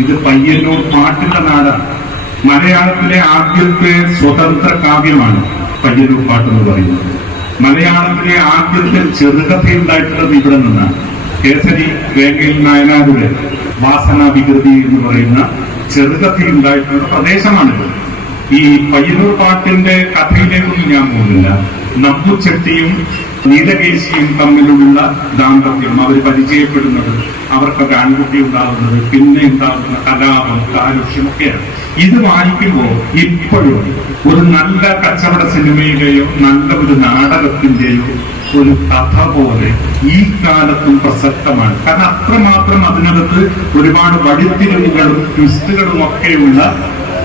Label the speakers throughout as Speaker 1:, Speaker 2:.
Speaker 1: ഇത് പയ്യന്നൂർ പാട്ടിന്റെ നാടാണ്. മലയാളത്തിലെ ആദ്യത്തെ സ്വതന്ത്ര കാവ്യമാണ് പയ്യന്നൂർ പാട്ട് എന്ന് പറയുന്നത്. മലയാളത്തിലെ ആദ്യത്തെ ചെറുകഥയുണ്ടായിട്ടുള്ളത് ഇവിടെ നിന്നാണ്. കേസരി വേങ്ങയിൽ നായനാരുടെ വാസന വികൃതി എന്ന് പറയുന്ന ചെറുകഥയുണ്ടായിട്ടുള്ള പ്രദേശമാണിത്. ഈ പയ്യന്നൂർ പാട്ടിന്റെ കഥയിലേക്കൊന്നും ഞാൻ പോകുന്നില്ല. നമ്പുചെട്ടിയും നീലകേശിയും തമ്മിലുള്ള ദാമ്പത്യം അവർ പരിചയപ്പെടുന്നത് അവർക്ക് ആൺകുട്ടി ഉണ്ടാകുന്നത് പിന്നെ ഉണ്ടാകുന്ന കലാപം കാലുഷ്യം ഒക്കെയാണ്. ഇത് വായിക്കുമ്പോൾ ഇപ്പോഴും ഒരു നല്ല കച്ചവട സിനിമയിലെയോ നല്ല ഒരു നാടകത്തിന്റെയോ ഒരു കഥ പോലെ ഈ കാലത്തും പ്രസക്തമാണ്. കാരണം അത്രമാത്രം അതിനകത്ത് ഒരുപാട് വഴിത്തിരിവുകളും ട്വിസ്റ്റുകളും ഒക്കെയുള്ള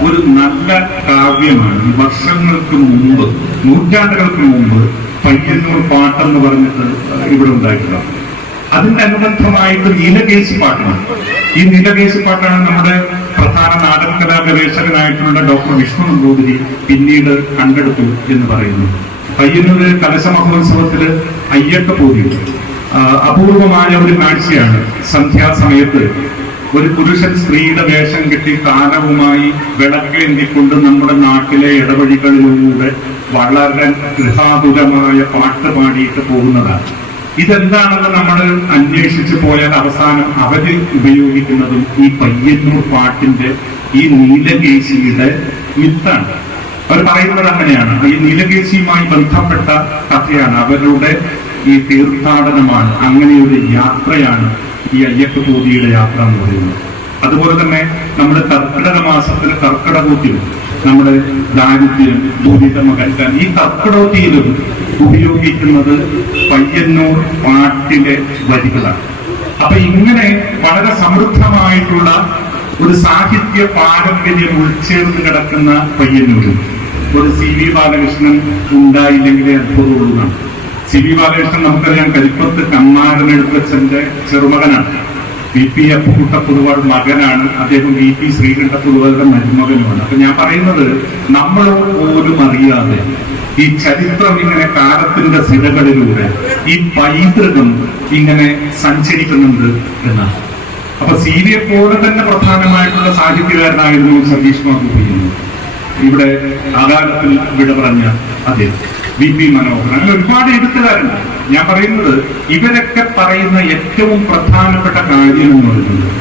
Speaker 1: ഒരു നല്ല കാവ്യമാണ്. വർഷങ്ങൾക്ക് മുമ്പ് നൂറ്റാണ്ടുകൾക്ക് മുമ്പ് പയ്യന്നൂർ പാട്ടെന്ന് പറഞ്ഞിട്ട് ഇവിടെ ഉണ്ടായിട്ടുള്ളത്. അതിന്റെ അനുബന്ധമായിട്ട് നീലകേശി പാട്ടാണ്. ഈ നീലകേശി പാട്ടാണ് നമ്മുടെ പ്രധാന നാടകകലാ ഗവേഷകനായിട്ടുള്ള ഡോക്ടർ വിഷ്ണു നമ്പൂതിരി പിന്നീട് കണ്ടെടുത്തു എന്ന് പറയുന്നു. പയ്യന്നൂര് കലശ മഹോത്സവത്തിൽ അയ്യട്ട പൂതി അപൂർവമായ ഒരു കാഴ്ചയാണ് സന്ധ്യാസമയത്ത് ഒരു പുരുഷൻ സ്ത്രീയുടെ വേഷം കെട്ടി താനവുമായി വിളക്കേന്തിക്കൊണ്ട് നമ്മുടെ നാട്ടിലെ ഇടവഴികളിലൂടെ വളരെ ഗൃഹാതുരമായ പാട്ട് പാടിയിട്ട് പോകുന്നതാണ്. ഇതെന്താണെന്ന് നമ്മൾ അന്വേഷിച്ചു പോയാൽ അവസാനം അവർ ഉപയോഗിക്കുന്നതും ഈ പയ്യന്നൂർ പാട്ടിന്റെ ഈ നീലകേശിയുടെ മിത്താണ് അവർ പറയുന്നത് അങ്ങനെയാണ്. ഈ നീലകേശിയുമായി ബന്ധപ്പെട്ട കഥയാണ്. അവരുടെ ഈ തീർത്ഥാടനമാണ്. അങ്ങനെ ഒരു യാത്രയാണ് ഈ അയ്യപ്പ പൂതിയുടെ യാത്ര എന്ന് പറയുന്നത്. അതുപോലെ തന്നെ നമ്മുടെ കർക്കിടക മാസത്തിലെ കർക്കിടകൂത്തിലും നമ്മുടെ ദാരിദ്ര്യം ദുരിതം അകറ്റാൻ ഈ കർക്കിടകത്തിയിലും ഉപയോഗിക്കുന്നത് പയ്യന്നൂർ പാട്ടിലെ വരികളാണ്. അപ്പൊ ഇങ്ങനെ വളരെ സമൃദ്ധമായിട്ടുള്ള ഒരു സാഹിത്യ പാരമ്പര്യം ഉൾച്ചേർന്ന് കിടക്കുന്ന പയ്യന്നൂരിൽ ഒരു സി വി ബാലകൃഷ്ണൻ ഉണ്ടായില്ലെങ്കിലേ അത്ഭുതമുള്ളൂ എന്നാണ്. സി വി ബാലകൃഷ്ണൻ നമുക്കറിയാം കരിപ്പത്ത് കമ്മാരൻ എഴുത്തച്ഛന്റെ ചെറുമകനാണ്. വി പി എഫ് കുട്ടപ്പുതുവാൾ മകനാണ്. അദ്ദേഹം വി പി ശ്രീകണ്ഠ പൊതുവാളുടെ മരുമകനുമാണ്. അപ്പൊ ഞാൻ പറയുന്നത് നമ്മൾ പോലും അറിയാതെ ഈ ചരിത്രം ഇങ്ങനെ കാലത്തിന്റെ സിരകളിലൂടെ ഈ പൈതൃകം ഇങ്ങനെ സഞ്ചരിക്കുന്നുണ്ട് എന്നാണ്. അപ്പൊ സി വിയെ പോലെ തന്നെ പ്രധാനമായിട്ടുള്ള സാഹിത്യകാരനായിരുന്നു സതീഷ് മാധുപിക്കുന്നു ഇവിടെ അകാലത്തിൽ വിട പറഞ്ഞ അദ്ദേഹം. V P Manoharan. അങ്ങനെ ഒരുപാട് എഴുത്തുകാരുണ്ട്. ഞാൻ പറയുന്നത് ഇവരൊക്കെ പറയുന്ന ഏറ്റവും പ്രധാനപ്പെട്ട കാര്യം എന്ന് പറയുന്നത്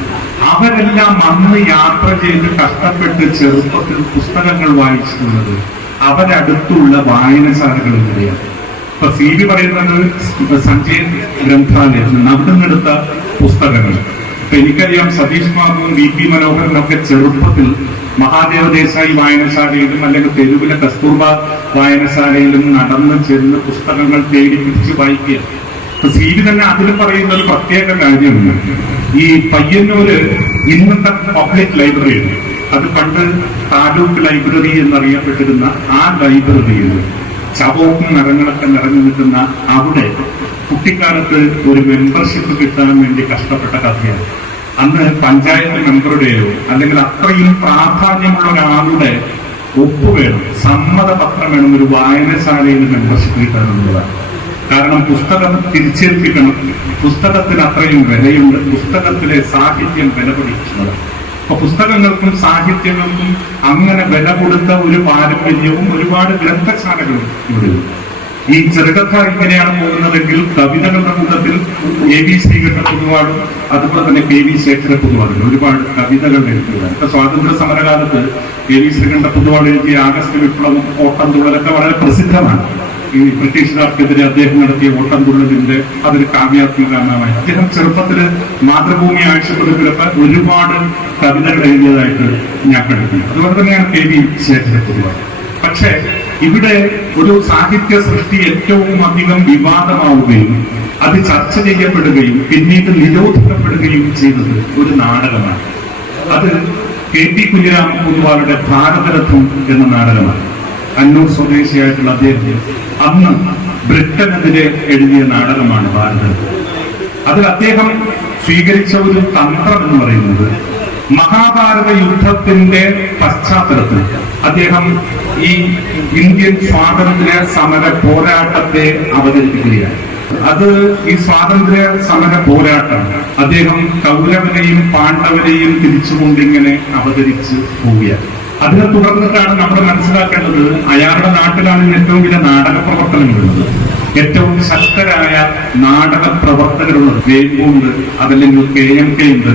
Speaker 1: അവരെല്ലാം അന്ന് യാത്ര ചെയ്ത് കഷ്ടപ്പെട്ട് ചെറുപ്പത്തിൽ പുസ്തകങ്ങൾ വായിച്ചിട്ടുള്ളത് അവരടുത്തുള്ള വായനശാലകളിൽ കൂടിയാണ് ഇപ്പൊ സി ബി പറയുന്നത് സഞ്ജയൻ ഗ്രന്ഥാലയം അവിടെ പുസ്തകങ്ങൾ. ഇപ്പൊ എനിക്കറിയാം സതീഷ് ബാബുവും വി പി മനോഹരനൊക്കെ ചെറുപ്പത്തിൽ മഹാദേവ ദേശായി വായനശാലയിലും അല്ലെങ്കിൽ തെരുവിലെ കസ്തൂർബ വായനശാലയിലും നടന്ന് ചെന്ന് പുസ്തകങ്ങൾ തേടി പിടിച്ച് വായിക്കുക. അപ്പൊ സി ബി തന്നെ അതിൽ പറയുന്ന ഒരു പ്രത്യേക കാര്യമുണ്ട്. ഈ പയ്യന്നൂര് ഇന്നത്തെ പബ്ലിക് ലൈബ്രറി അത് പണ്ട് താലൂക്ക് ലൈബ്രറി എന്നറിയപ്പെട്ടിരുന്ന ആ ലൈബ്രറിയിൽ ചവോക്കും നിറങ്ങളൊക്കെ നിറഞ്ഞു നിൽക്കുന്ന അവിടെ കുട്ടിക്കാലത്ത് ഒരു മെമ്പർഷിപ്പ് കിട്ടാൻ വേണ്ടി കഷ്ടപ്പെട്ട കഥയാണ്. അന്ന് പഞ്ചായത്ത് മെമ്പറുടെയോ അല്ലെങ്കിൽ അത്രയും പ്രാധാന്യമുള്ള ഒരാളുടെ ഒപ്പ് വേണം സമ്മതപത്രം വേണം ഒരു വായനശാലയിൽ മെമ്പർഷിപ്പ് കിട്ടാനുള്ളതാണ് കാരണം പുസ്തകം തിരിച്ചേൽപ്പിക്കണം. പുസ്തകത്തിന് അത്രയും വിലയുണ്ട്. പുസ്തകത്തിലെ സാഹിത്യം വില അപ്പൊ പുസ്തകങ്ങൾക്കും സാഹിത്യങ്ങൾക്കും അങ്ങനെ വില കൊടുത്ത ഒരു പാരമ്പര്യവും ഒരുപാട് ഗ്രന്ഥശാലകളും ഇവിടെയുണ്ട്. ഈ ചെറുകഥ ഇങ്ങനെയാണ് പോകുന്നതെങ്കിൽ കവിതകളുടെ കൂട്ടത്തിൽ എ ബി ശ്രീകണ്ഠ പൊതുവാടും അതുപോലെ തന്നെ കെ വി ശേഖര പൊതുവാടും ഒരുപാട് കവിതകൾ എഴുതുകയാണ് ഇപ്പൊ സ്വാതന്ത്ര്യ സമരകാലത്ത് കെ വി ശ്രീകണ്ഠ പൊതുവാട് എഴുതിയ ആഗസ്റ്റ് വിപ്ലവം ഓട്ടം തുള്ളലൊക്കെ വളരെ പ്രസിദ്ധമാണ്. ഈ ബ്രിട്ടീഷുകാർക്കെതിരെ അദ്ദേഹം നടത്തിയ ഓട്ടം തുള്ളലിന്റെ അതൊരു കാവ്യാത്മകമായി അദ്ദേഹം ചെറുപ്പത്തിൽ മാതൃഭൂമി ആഴ്ചപ്പതിപ്പിലൊക്കെ ഒരുപാട് കവിതകൾ എഴുതിയതായിട്ട് ഞാൻ കണ്ടിട്ടുണ്ട്. അതുപോലെ തന്നെയാണ് കെ വി ശേഖര പൊതുവാട് പക്ഷേ ഇവിടെ ഒരു സാഹിത്യ സൃഷ്ടി ഏറ്റവും അധികം വിവാദമാവുകയും അത് ചർച്ച ചെയ്യപ്പെടുകയും പിന്നീട് നിരോധിക്കപ്പെടുകയും ചെയ്തത് ഒരു നാടകമാണ്. അത് കെ ടി കുഞ്ഞിരാം പൊതുവാളുടെ ഭാരതരഥം എന്ന നാടകമാണ്. അന്നൂർ സ്വദേശിയായിട്ടുള്ള അദ്ദേഹം അന്ന് ബ്രിട്ടനെതിരെ എഴുതിയ നാടകമാണ് ഭാരതരഥം. അതിൽ അദ്ദേഹം സ്വീകരിച്ച ഒരു തന്ത്രം എന്ന് പറയുന്നത് മഹാഭാരത യുദ്ധത്തിന്റെ പശ്ചാത്തലത്തിൽ അദ്ദേഹം ഈ ഇന്ത്യൻ സ്വാതന്ത്ര്യ സമര പോരാട്ടത്തെ അവതരിപ്പിക്കുകയാണ്. അത് ഈ സ്വാതന്ത്ര്യ സമര പോരാട്ടം അദ്ദേഹം കൗരവനെയും പാണ്ഡവനെയും തിരിച്ചുകൊണ്ടിങ്ങനെ അവതരിച്ച് പോവുകയാണ്. അതിനെ തുടർന്നിട്ടാണ് നമ്മൾ മനസ്സിലാക്കേണ്ടത് അയാളുടെ നാട്ടിലാണ് ഏറ്റവും വലിയ നാടക ഉള്ളത്. ഏറ്റവും ശക്തരായ നാടക പ്രവർത്തകരുള്ളത് വേമ്പുണ്ട് അതല്ലെങ്കിൽ കെ എം കെ ഉണ്ട്.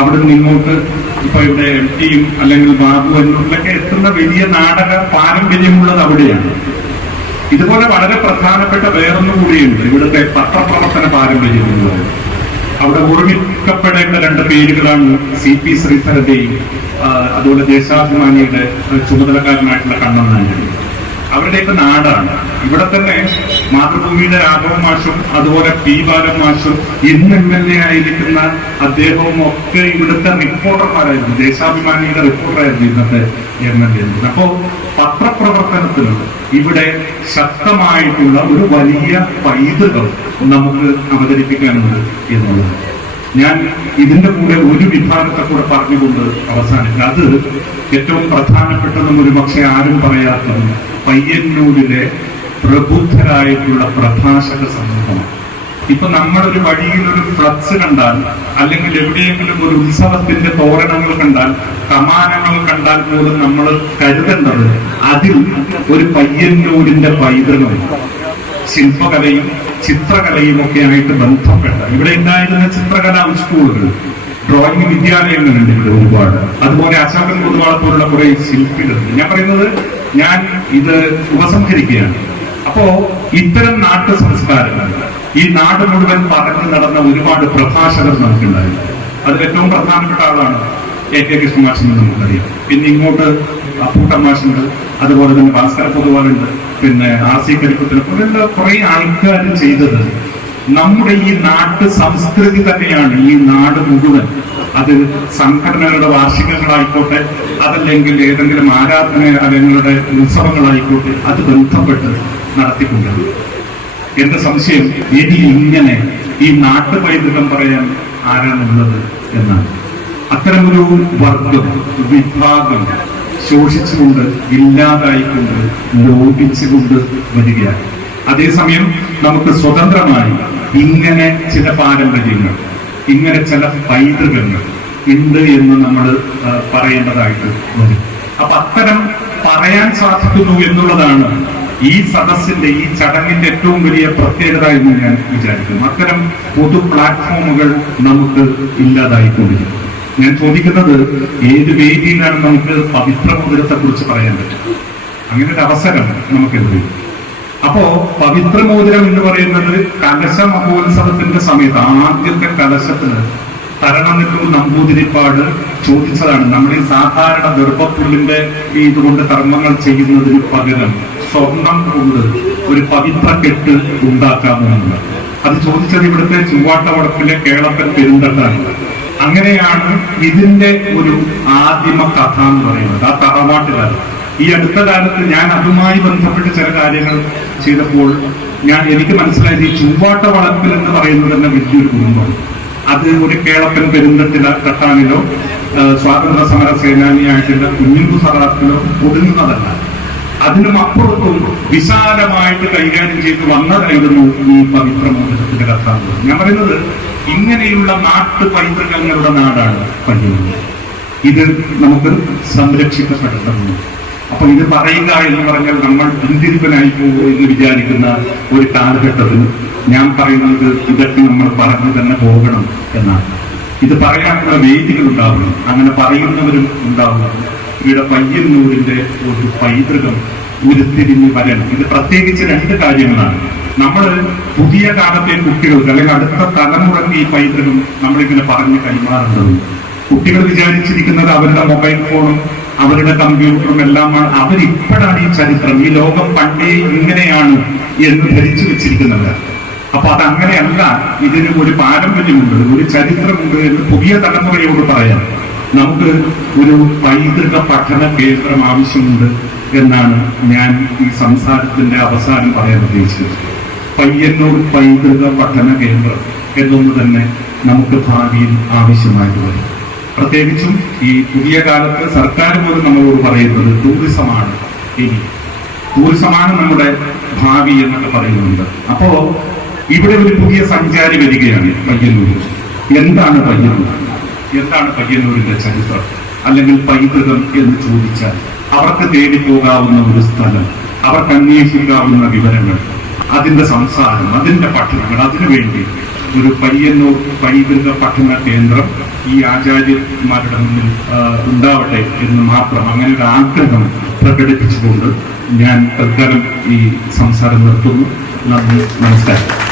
Speaker 1: അവിടെ നിന്നോട്ട് ഇപ്പൊ ഇവിടെ എം ടിയും അല്ലെങ്കിൽ ബാബു എന്നൊക്കെ എത്തുന്ന വലിയ നാടക പാരമ്പര്യമുള്ളത് അവിടെയാണ്. ഇതുപോലെ വളരെ പ്രധാനപ്പെട്ട വേറൊന്നും കൂടിയുണ്ട്. ഇവിടുത്തെ പത്രപ്രവർത്തന പാരമ്പര്യം എന്നുള്ളത് അവിടെ ഓർമ്മിക്കപ്പെടേണ്ട രണ്ട് പേരുകളാണ് സി പി ശ്രീധരന്റെയും അതുപോലെ ദേശാഭിമാനിയുടെ ചുമതലക്കാരനായിട്ടുള്ള കണ്ണൻ അവരുടെയൊക്കെ നാടാണ്. ഇവിടെ തന്നെ മാതൃഭൂമിയുടെ രാഘവ മാഷും അതുപോലെ പി ബാലൻ മാഷും ഇന്ന് എം എൽ എ ആയിരിക്കുന്ന അദ്ദേഹവും ഒക്കെ ഇവിടുത്തെ റിപ്പോർട്ടർമാരായിരുന്നു. ദേശാഭിമാനിയുടെ റിപ്പോർട്ടറായിരുന്നു ഇന്നത്തെ എം എൽ എ അപ്പോ പത്രപ്രവർത്തനത്തിന് ഇവിടെ ശക്തമായിട്ടുള്ള ഒരു വലിയ പൈതൃകം നമുക്ക് അവതരിപ്പിക്കാനുണ്ട് എന്നുള്ളത്. ഞാൻ ഇതിന്റെ കൂടെ ഒരു വിഭാഗത്തെ കൂടെ പറഞ്ഞുകൊണ്ട് അവസാനിക്കും. അത് ഏറ്റവും പ്രധാനപ്പെട്ടതും ഒരു പക്ഷെ ആരും പറയാത്തതും പയ്യന്നൂരിലെ പ്രബുദ്ധരായിട്ടുള്ള പ്രഭാഷക സമൂഹമാണ്. ഇപ്പൊ നമ്മളൊരു വഴിയിൽ ഒരു ഫ്ലക്സ് കണ്ടാൽ അല്ലെങ്കിൽ എവിടെയെങ്കിലും ഒരു ഉത്സവത്തിന്റെ തോരണങ്ങൾ കണ്ടാൽ കമാനങ്ങൾ കണ്ടാൽ പോലും നമ്മൾ കരുതേണ്ടത് അതിൽ ഒരു പയ്യന്നൂരിന്റെ പൈതൃകം ശില്പകലയും ചിത്രകലയും ഒക്കെ ആയിട്ട് ബന്ധപ്പെട്ട ഇവിടെ ഉണ്ടായിരുന്ന ചിത്രകലാ സ്കൂളുകൾ ഡ്രോയിങ് വിദ്യാലയങ്ങളുണ്ട് ഇവിടെ ഒരുപാട്. അതുപോലെ അശോകൻ പൊതുവാള പോലുള്ള കുറെ ശില്പികളുണ്ട്. ഞാൻ പറയുന്നത് ഞാൻ ഇത് ഉപസംഹരിക്കുകയാണ്. അപ്പോ ഇത്തരം നാട്ടു സംസ്കാരങ്ങൾ ഈ നാട് മുഴുവൻ പറഞ്ഞു നടന്ന ഒരുപാട് പ്രഭാഷകർ നമുക്കുണ്ടായിരുന്നു. അതിൽ ഏറ്റവും പ്രധാനപ്പെട്ട ആളാണ് എ കെ കൃഷ്ണമാക്ഷൻ നമുക്കറിയാം. പിന്നെ ഇങ്ങോട്ട് അപ്പൂട്ടമാഷുണ്ട് അതുപോലെ തന്നെ ഭാസ്കര പൊതുവാളുണ്ട്. പിന്നെ ആർ സി കരിപ്പത്തിന് പോലുള്ള കുറെ ആൾക്കാർ ചെയ്തത് നമ്മുടെ ഈ നാട്ടു സംസ്കൃതി തന്നെയാണ് ഈ നാട് മുഴുവൻ. അത് സംഘടനകളുടെ വാർഷികങ്ങളായിക്കോട്ടെ അതല്ലെങ്കിൽ ഏതെങ്കിലും ആരാധനാലയങ്ങളുടെ ഉത്സവങ്ങളായിക്കോട്ടെ അത് ബന്ധപ്പെട്ട് നടത്തിക്കൊണ്ടത് എന്റെ സംശയം ഇനി ഇങ്ങനെ ഈ നാട്ടു പൈതൃകം പറയാൻ ആരാണുള്ളത് എന്നാണ്. അത്തരമൊരു വർഗം വിഭാഗം ശോഷിച്ചുകൊണ്ട് ഇല്ലാതായിക്കൊണ്ട് ലോപിച്ചുകൊണ്ട് വരികയാണ്. അതേസമയം നമുക്ക് സ്വതന്ത്രമായി ഇങ്ങനെ ചില പാരമ്പര്യങ്ങൾ ഇങ്ങനെ ചില പൈതൃകങ്ങൾ ഉണ്ട് എന്ന് നമ്മൾ പറയേണ്ടതായിട്ട് വരും. അപ്പൊ അത്തരം പറയാൻ സാധിക്കുന്നു എന്നുള്ളതാണ് ഈ സദസ്സിന്റെ ഈ ചടങ്ങിന്റെ ഏറ്റവും വലിയ പ്രത്യേകത എന്ന് ഞാൻ വിചാരിക്കുന്നു. അത്തരം പൊതു പ്ലാറ്റ്ഫോമുകൾ നമുക്ക് ഇല്ലാതായിക്കൊണ്ടിരിക്കും ഞാൻ ചോദിക്കുന്നത് ഏത് വേദിയിലാണ് നമുക്ക് പവിത്ര മോതിരത്തെ കുറിച്ച് പറയാൻ പറ്റും? അങ്ങനെ ഒരു അവസരം നമുക്ക് എവിടെയും അപ്പോ പവിത്രമോതിരം എന്ന് പറയുന്നത് കലശ മഹോത്സവത്തിന്റെ സമയത്ത് ആദ്യത്തെ കലശത്തിന് തരണനിട്ടൂർ നമ്പൂതിരിപ്പാട് ചോദിച്ചതാണ്. നമ്മൾ ഈ സാധാരണ ഗർഭപ്പുല്ലിന്റെ ഈ ഇതുകൊണ്ട് കർമ്മങ്ങൾ ചെയ്യുന്നതിന് പകരം സ്വർണം കൊണ്ട് ഒരു പവിത്ര കെട്ട് ഉണ്ടാക്കാമെന്നുള്ളത് അത് ചോദിച്ചത് ഇവിടുത്തെ ചുവ്വാട്ടവടപ്പിലെ കേളപ്പൻ പെരുന്തട്ടാണ്. അങ്ങനെയാണ് ഇതിന്റെ ഒരു ആദിമ കഥ എന്ന് പറയുന്നത്. ആ തറവാട്ടുകാർ ഈ അടുത്ത കാലത്ത് ഞാൻ അതുമായി ബന്ധപ്പെട്ട് ചില കാര്യങ്ങൾ ചെയ്തപ്പോൾ ഞാൻ എനിക്ക് മനസ്സിലായത് ഈ ചൂവാട്ട വളപ്പിൽ എന്ന് പറയുന്നത് തന്നെ വലിയൊരു കുടുംബം അത് ഒരു കേളപ്പൻ പെരുന്തട്ടില തട്ടാനിലോ ആ, സ്വാതന്ത്ര്യ സമര സേനാനിയായിട്ടുള്ള കുഞ്ഞുങ്കു സറാത്തിലോ ഒതുങ്ങുന്നതല്ല. അതിനും അപ്പുറത്തും വിശാലമായിട്ട് കൈകാര്യം ചെയ്ത് വന്നതായിരുന്നു ഈ പവിത്ര മോചനത്തിന്റെ കഥ ഞാൻ പറയുന്നത് ഇങ്ങനെയുള്ള നാട്ടു പൈതൃകങ്ങളുടെ നാടാണ് പയ്യന്നൂർ ഇത് നമുക്ക് സംരക്ഷിക്കപ്പെടേണ്ടതുണ്ട്. അപ്പൊ ഇത് പറയുക എന്ന് പറഞ്ഞാൽ നമ്മൾ പിന്തിരിപ്പനായി പോകുമോ എന്ന് വിചാരിക്കുന്ന ഒരു കാലഘട്ടത്തിൽ ഞാൻ പറയുന്നത് ഇതൊക്കെ നമ്മൾ പറഞ്ഞു തന്നെ പോകണം എന്നാണ്. ഇത് പറയാനുള്ള വേദികൾ ഉണ്ടാവണം. അങ്ങനെ പറയുന്നവരും ഉണ്ടാവണം. ഇവിടെ പയ്യന്നൂരിന്റെ ഒരു പൈതൃകം ഉരുത്തിരിഞ്ഞ് വരണം ഇത് പ്രത്യേകിച്ച് രണ്ട് കാര്യങ്ങളാണ്. നമ്മൾ പുതിയ കാലത്തെ കുട്ടികൾക്ക് അല്ലെങ്കിൽ അടുത്ത തലമുറയ്ക്ക് ഈ പൈതൃകം നമ്മളിങ്ങനെ പറഞ്ഞ് കൈമാറേണ്ടതുണ്ട്. കുട്ടികൾ വിചാരിച്ചിരിക്കുന്നത് അവരുടെ മൊബൈൽ ഫോണും അവരുടെ കമ്പ്യൂട്ടറും എല്ലാമാണ്. അവരിപ്പോഴാണ് ഈ ചരിത്രം. ഈ ലോകം പണ്ടേ ഇങ്ങനെയാണ് എന്ന് ധരിച്ചു വെച്ചിരിക്കുന്നത്. അപ്പൊ അതങ്ങനെയല്ല ഇതിന് ഒരു പാരമ്പര്യമുണ്ട് ഒരു ചരിത്രമുണ്ട് എന്ന് പുതിയ തലമുറയോട് പറയാം. നമുക്ക് ഒരു പൈതൃക പഠന കേന്ദ്രം ആവശ്യമുണ്ട് എന്നാണ് ഞാൻ ഈ സംസാരത്തിന്റെ അവസാനം പറയാൻ ഉദ്ദേശിച്ചത്. പയ്യന്നൂർ പൈതൃക പഠന കേന്ദ്രം എന്നൊന്ന് തന്നെ നമുക്ക് ഭാവിയിൽ ആവശ്യമായിട്ട് വരും. പ്രത്യേകിച്ചും ഈ പുതിയ കാലത്ത് സർക്കാർ പോലും നമ്മളോട് പറയുന്നത് ടൂറിസമാണ്. ഇനി ടൂറിസമാണ് നമ്മുടെ ഭാവി എന്നൊക്കെ പറയുന്നുണ്ട്. അപ്പോ ഇവിടെ ഒരു പുതിയ സഞ്ചാരി വരികയാണ് പയ്യന്നൂർ എന്താണ് പയ്യന്നൂർ? എന്താണ് പയ്യന്നൂരിന്റെ ചരിത്രം? അല്ലെങ്കിൽ പൈതൃകം എന്ന് ചോദിച്ചാൽ അവർക്ക് തേടിപ്പോകാവുന്ന ഒരു സ്ഥലം അവർക്ക് അന്വേഷിക്കാവുന്ന വിവരങ്ങൾ അതിന്റെ സംസാരം അതിന്റെ പഠനങ്ങൾ അതിനുവേണ്ടി ഒരു പയ്യന്നൂർ പൈതൃക പഠന കേന്ദ്രം ഈ ആചാര്യന്മാരുടെ മുന്നിൽ ഉണ്ടാവട്ടെ എന്ന് മാത്രം അങ്ങനെ ഒരു ആഗ്രഹം പ്രകടിപ്പിച്ചുകൊണ്ട് ഞാൻ തൽക്കാലം ഈ സംസാരം നിർത്തുന്നു. നന്ദി നമസ്കാരം.